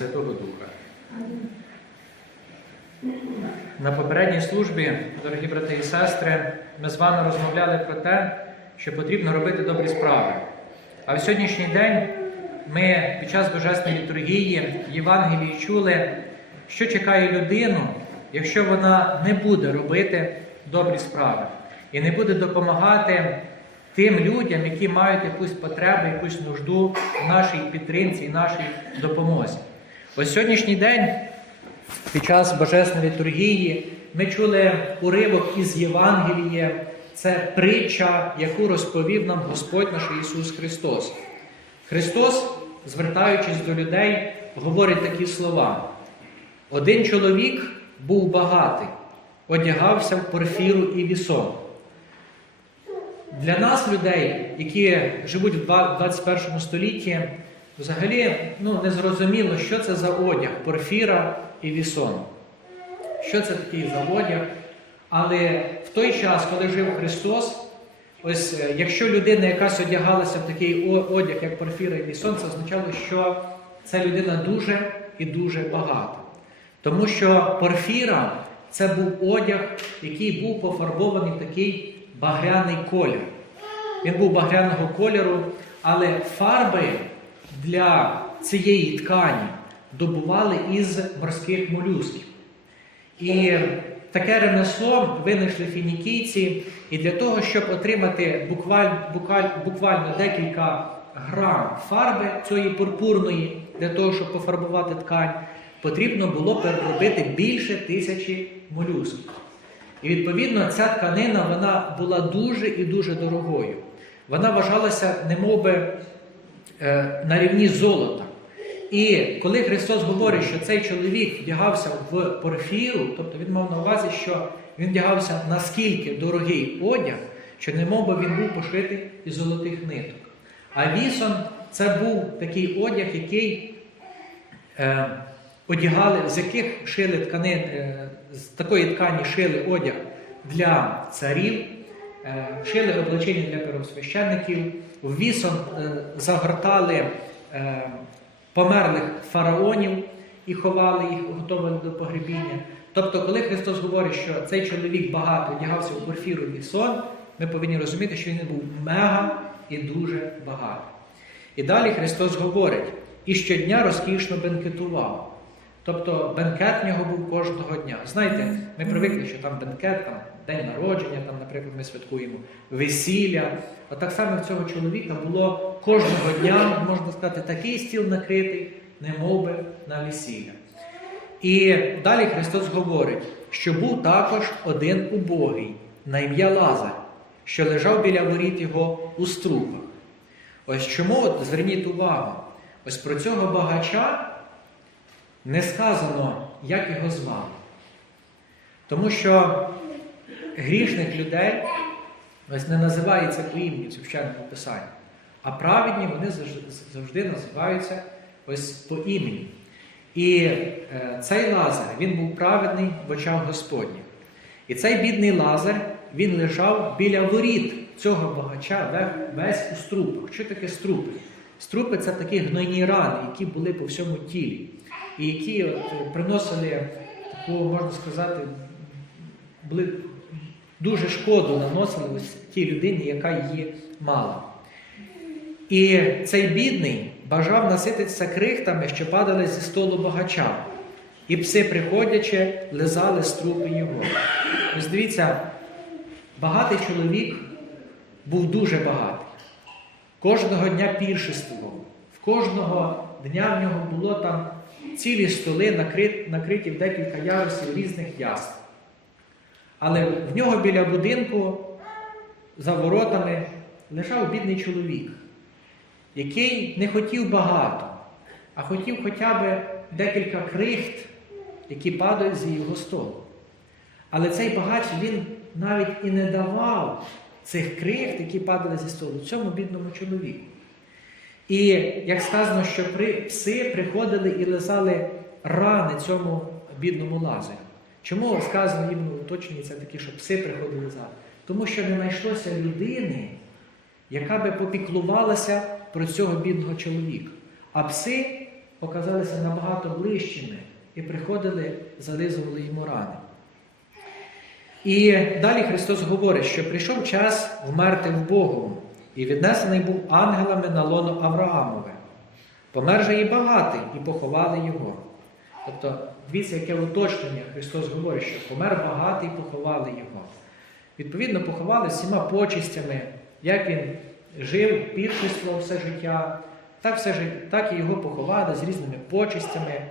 Святого Духа. На попередній службі, дорогі брати і сестри, ми з вами розмовляли про те, що потрібно робити добрі справи. А в сьогоднішній день ми під час Божесної літургії в Євангелії чули, що чекає людину, якщо вона не буде робити добрі справи і не буде допомагати тим людям, які мають якусь потребу, якусь нужду в нашій підтримці і нашій допомозі. Ось сьогоднішній день під час Божесної літургії ми чули уривок із Євангелія. Це притча, яку розповів нам Господь наш Ісус Христос. Христос, звертаючись до людей, говорить такі слова: один чоловік був багатий, одягався в порфіру і вісон. Для нас, людей, які живуть в 21 столітті, взагалі ну, не зрозуміло, що це за одяг порфіра і вісон. Що це такий за одяг? Але в той час, коли жив Христос, ось е, якщо людина якась одягалася в такий одяг, як порфіра і вісон, це означало, що ця людина дуже і дуже багата. Тому що порфіра це був одяг, який був пофарбований в такий багряний колір. Він був багряного кольору, але фарби для цієї ткані добували із морських молюсків. І таке ремесло винайшли фінікійці, і для того, щоб отримати буквально, буквально, буквально декілька грам фарби цієї пурпурної, для того, щоб пофарбувати ткань, потрібно було переробити більше тисячі молюсків. І відповідно ця тканина вона була дуже і дуже дорогою. Вона вважалася немовби на рівні золота. І коли Христос говорить, що цей чоловік вдягався в порфіру, тобто він мав на увазі, що він вдягався наскільки дорогий одяг, що немов би він був пошитий із золотих ниток. А вісон це був такий одяг, який е, одягали, з яких шили ткани, е, з такої ткані шили одяг для царів, е, шили облачення для первосвященників, в вісон е, загортали е, померлих фараонів і ховали їх, готували до погребіння. Тобто, коли Христос говорить, що цей чоловік багато одягався у порфіру сон, ми повинні розуміти, що він був мега і дуже багатий. І далі Христос говорить, і щодня розкішно бенкетував. Тобто бенкет в нього був кожного дня. Знаєте, ми привикли, що там бенкет, там день народження, там, наприклад, ми святкуємо весілля. А так само в цього чоловіка було кожного дня, можна сказати, такий стіл накритий, немов би на весілля. І далі Христос говорить, що був також один убогий на ім'я Лазар, що лежав біля воріт його у струпах. Ось чому от зверніть увагу, ось про цього багача не сказано, як його звали. Тому що грішних людей ось не називається по імені в священному писанні, а праведні вони завжди, завжди називаються ось по імені. І е, цей Лазар, він був праведний в очах Господніх. І цей бідний Лазар, він лежав біля воріт цього багача весь у струпах. Що таке струпи? Струпи це такі гнойні рани, які були по всьому тілі, і які от, е, приносили таку, можна сказати, були дуже шкоду наносили ось тій людині, яка її мала. І цей бідний бажав насититися крихтами, що падали зі столу багача. І пси, приходячи, лизали струпи його. Ось дивіться, багатий чоловік був дуже багатий. Кожного дня піршествував. В кожного дня в нього було там цілі столи, накриті, в декілька ярусів різних яств. Але в нього біля будинку за воротами лежав бідний чоловік, який не хотів багато, а хотів хоча б декілька крихт, які падають з його столу. Але цей багач він навіть і не давав цих крихт, які падали зі столу, цьому бідному чоловіку. І як сказано, що пси приходили і лизали рани цьому бідному лазарю. Чому сказано іменно уточнюється таке, що пси приходили лизали? Тому що не знайшлося людини, яка би попіклувалася про цього бідного чоловіка. А пси оказалися набагато ближчими і приходили, зализували йому рани. І далі Христос говорить, що прийшов час вмерти в Богу, і віднесений був ангелами на лоно Авраамове. Помер же і багатий, і поховали його. Тобто, дивіться, яке уточнення Христос говорить, що помер багатий, і поховали його. Відповідно, поховали всіма почистями, як він жив, підчисло все життя, так, все життя, так і його поховали з різними почистями.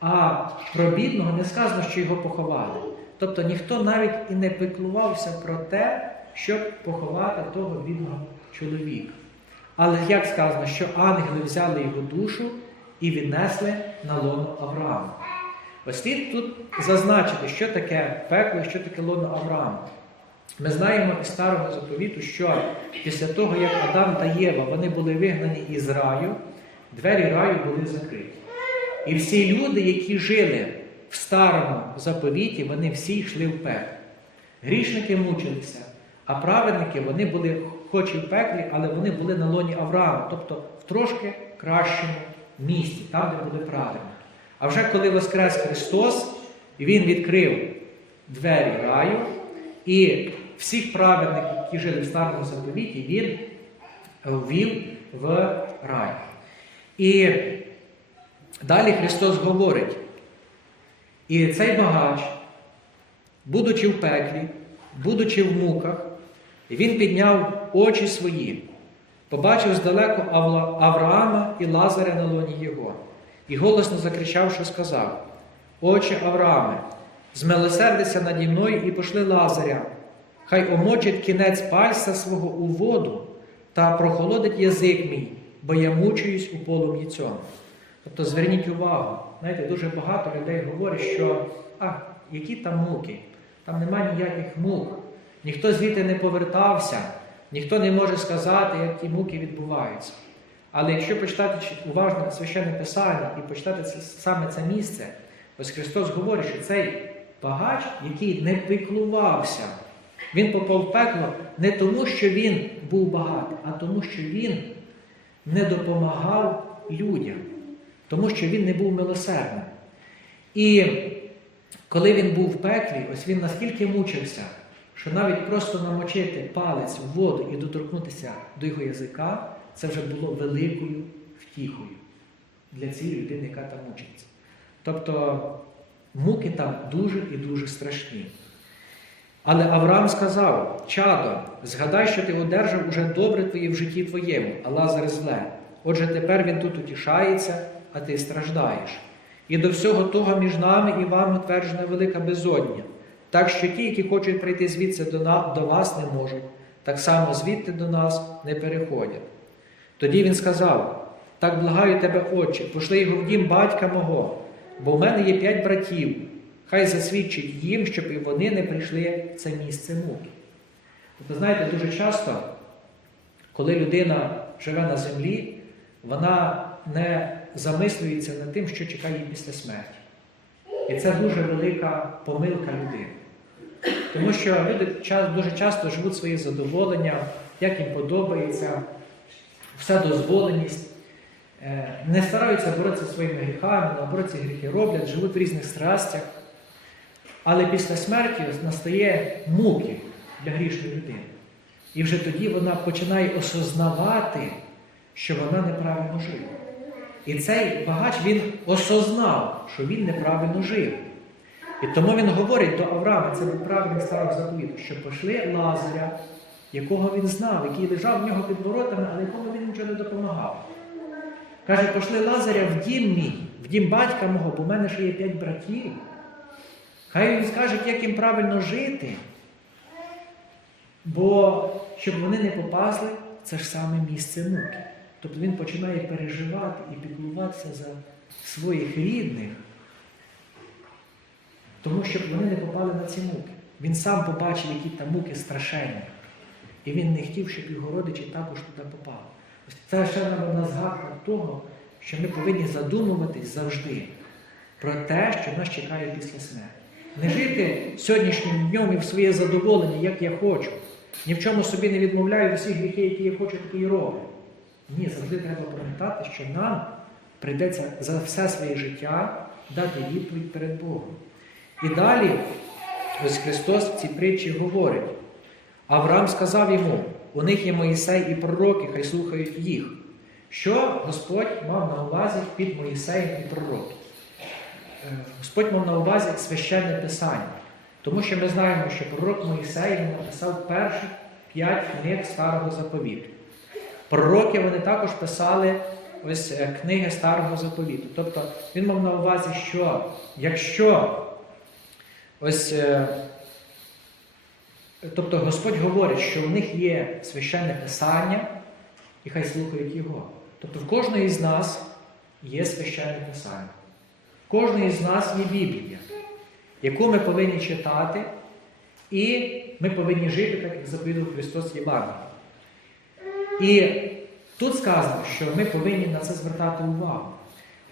А про бідного не сказано, що його поховали. Тобто ніхто навіть і не пеклувався про те, щоб поховати того бідного чоловіка. Але як сказано, що ангели взяли його душу і віднесли на лоно Авраама. Ось слід тут зазначити, що таке пекло і що таке лоно Авраама. Ми знаємо із старого заповіту, що після того, як Адам та Єва вони були вигнані із раю, двері раю були закриті. І всі люди, які жили в старому заповіті, вони всі йшли в пекло. Грішники мучилися, а праведники вони були хоч і в пеклі, але вони були на лоні Авраама, тобто в трошки кращому місці, там, де були праведники. А вже коли Воскрес Христос, Він відкрив двері раю, і всіх праведників, які жили в старому заповіті, Він ввів в рай. І далі Христос говорить, і цей багач, будучи в пеклі, будучи в муках, він підняв очі свої, побачив здалеку Авраама і Лазаря на лоні його, і голосно закричавши, сказав: Отче Аврааме, змилосердися наді мною і пошли Лазаря, хай омочить кінець пальця свого у воду та прохолодить язик мій, бо я мучуюсь у полум'ї цьому. Тобто зверніть увагу, знаєте, дуже багато людей говорять, що а, які там муки, там немає ніяких мук, ніхто звідти не повертався, ніхто не може сказати, як ті муки відбуваються. Але якщо почитати уважно священне писання і почитати це, саме це місце, ось Христос говорить, що цей багач, який не піклувався, він попав в пекло не тому, що він був багатий, а тому, що він не допомагав людям, тому що він не був милосердним. І коли він був в пеклі, ось він наскільки мучився, що навіть просто намочити палець в воду і доторкнутися до його язика, це вже було великою втіхою для цієї людини, яка там мучиться. Тобто муки там дуже і дуже страшні. Але Авраам сказав: Чадо, згадай, що ти одержав уже добре твоє в житті твоєму, а Лазар зле. Отже, тепер він тут утішається, а ти страждаєш. І до всього того між нами і вами утверджена велика безодня. Так що ті, які хочуть прийти звідси до, на, до вас, не можуть, так само звідти до нас не переходять. Тоді він сказав: Так благаю тебе, Отче, пошли його в дім батька мого, бо в мене є п'ять братів. Хай засвідчить їм, щоб і вони не прийшли в це місце муки. Тобто, знаєте, дуже часто, коли людина живе на землі, вона не замислюється над тим, що чекає після смерті. І це дуже велика помилка людини. Тому що люди дуже часто живуть своє задоволення, як їм подобається, вседозволеність, е, не стараються боротися зі своїми гріхами, наоборот, ці гріхи роблять, живуть в різних страстях. Але після смерті настає муки для грішної людини. І вже тоді вона починає осознавати, що вона неправильно жила. І цей багач він осознав, що він неправильно жив. І тому він говорить до Авраама, це був правильний старого заповіту, що пошли Лазаря, якого він знав, який лежав в нього під воротами, але якому він нічого не допомагав. Каже, пошли Лазаря в дім мій, в дім батька мого, бо в мене ще є п'ять братів. Хай він скаже, як їм правильно жити, бо щоб вони не попасли в це ж саме місце муки. Тобто він починає переживати і піклуватися за своїх рідних, тому щоб вони не попали на ці муки. Він сам побачив, які там муки страшенні. І він не хотів, щоб його родичі також туди попали. Ось це ще одна згадка того, що ми повинні задумуватись завжди про те, що нас чекає після смерті. Не жити сьогоднішнім днем і в своє задоволення, як я хочу. Ні в чому собі не відмовляю всі гріхи, які я хочу, такі і роблю. Ні, завжди треба пам'ятати, що нам прийдеться за все своє життя дати відповідь перед Богом. І далі ось Христос в цій притчі говорить. Авраам сказав йому: у них є Моїсей і пророки, хай слухають їх. Що Господь мав на увазі під Моїсеєм і пророків? Е, Господь мав на увазі священне писання. Тому що ми знаємо, що пророк Моїсей написав перші п'ять книг Старого заповіту. Пророки вони також писали ось е, книги Старого заповіту. Тобто він мав на увазі, що якщо ось. е, Тобто Господь говорить, що в них є священне писання, і хай слухають його. Тобто в кожної з нас є священне писання. В кожної з нас є Біблія, яку ми повинні читати, і ми повинні жити, так як заповідав Христос Євангелії. І тут сказано, що ми повинні на це звертати увагу.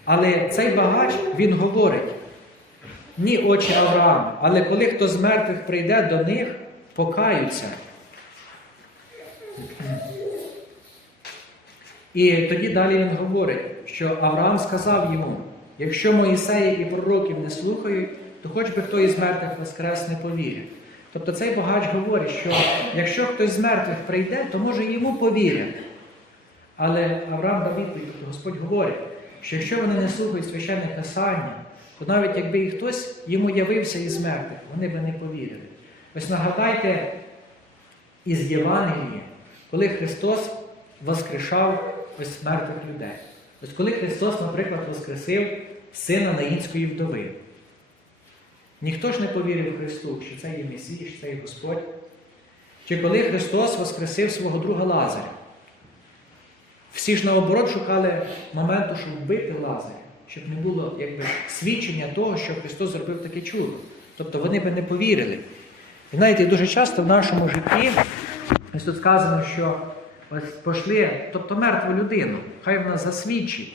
Але цей багач, він говорить, ні, очі Авраама, але коли хто з мертвих прийде до них, покаються. І тоді далі він говорить, що Авраам сказав йому: якщо Моїсея і пророків не слухають, то хоч би хто із мертвих воскрес не повірить. Тобто цей багач говорить, що якщо хтось з мертвих прийде, то може йому повірять. Але Авраам дав Господь говорить, що якщо вони не слухають священне писання, то навіть якби і хтось йому явився із мертвих, вони би не повірили. Ось нагадайте із Євангелії, коли Христос воскрешав ось мертвих людей. Ось коли Христос, наприклад, воскресив сина Наїнської вдови. Ніхто ж не повірив Христу, що це є Месій, що це є Господь. Чи коли Христос воскресив свого друга Лазаря, всі ж наоборот шукали моменту, щоб вбити Лазаря, щоб не було якби, свідчення того, що Христос зробив таке чудо. Тобто вони би не повірили. І знаєте, дуже часто в нашому житті, ось тут сказано, що ось пошли, тобто мертву людину, хай вона засвідчить.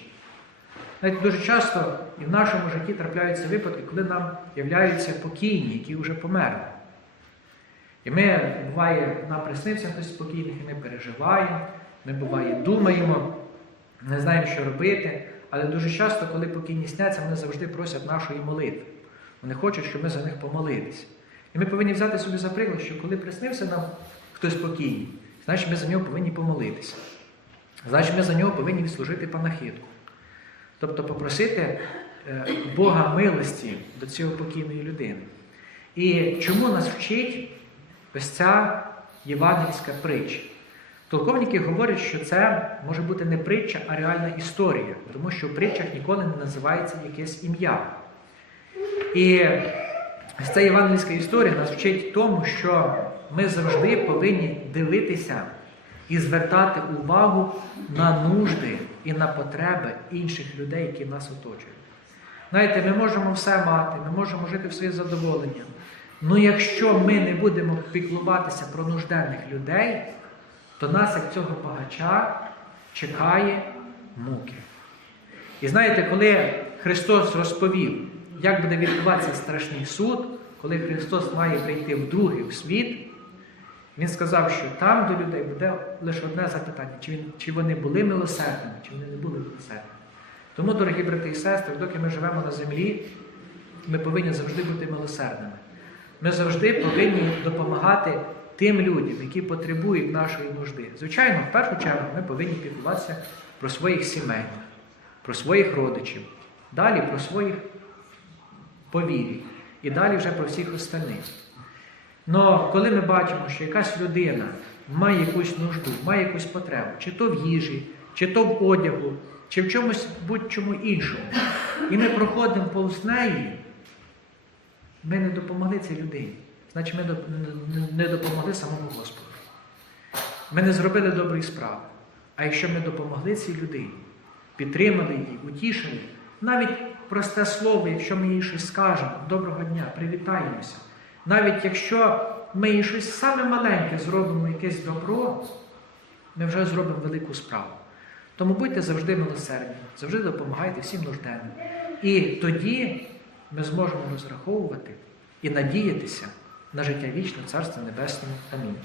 Знаєте, дуже часто і в нашому житті трапляються випадки, коли нам являються покійні, які вже померли. І ми, буває, нам приснився хтось спокійних, і ми переживаємо, ми буває думаємо, не знаємо, що робити. Але дуже часто, коли покійні сняться, вони завжди просять нашої молитви. Вони хочуть, щоб ми за них помолилися. І ми повинні взяти собі за приклад, що коли приснився нам хтось покійний, значить ми за нього повинні помолитися. Значить, ми за нього повинні відслужити панахидку. Тобто попросити е, Бога милості до цього покійної людини. І чому нас вчить ось ця євангельська притча? Толковники говорять, що це може бути не притча, а реальна історія, тому що в притчах ніколи не називається якесь ім'я. І ця євангельська історія нас вчить тому, що ми завжди повинні дивитися і звертати увагу на нужди і на потреби інших людей, які нас оточують. Знаєте, ми можемо все мати, ми можемо жити в своє задоволення. Ну якщо ми не будемо піклуватися про нужденних людей, то нас, як цього багача, чекає муки. І знаєте, коли Христос розповів, як буде відбуватися страшний суд, коли Христос має прийти вдруге в світ, Він сказав, що там до людей буде лише одне запитання, чи, він, чи вони були милосердними, чи вони не були милосердними. Тому, дорогі брати і сестри, доки ми живемо на землі, ми повинні завжди бути милосердними. Ми завжди повинні допомагати тим людям, які потребують нашої нужди. Звичайно, в першу чергу ми повинні піклуватися про своїх сімей, про своїх родичів, далі про своїх повірів і далі вже про всіх остальних. Но коли ми бачимо, що якась людина має якусь нужду, має якусь потребу, чи то в їжі, чи то в одягу, чи в чомусь будь-чому іншому, і ми проходимо повз неї, ми не допомогли цій людині. Значить, ми не допомогли самому Господу. Ми не зробили доброї справи. А якщо ми допомогли цій людині, підтримали її, утішили, навіть просте слово, якщо ми їй щось скажемо, доброго дня, привітаємося. Навіть якщо ми їй щось саме маленьке зробимо, якесь добро, ми вже зробимо велику справу. Тому будьте завжди милосердні, завжди допомагайте всім нужденним. І тоді ми зможемо розраховувати і надіятися на життя вічне Царство Небесне. Амінь.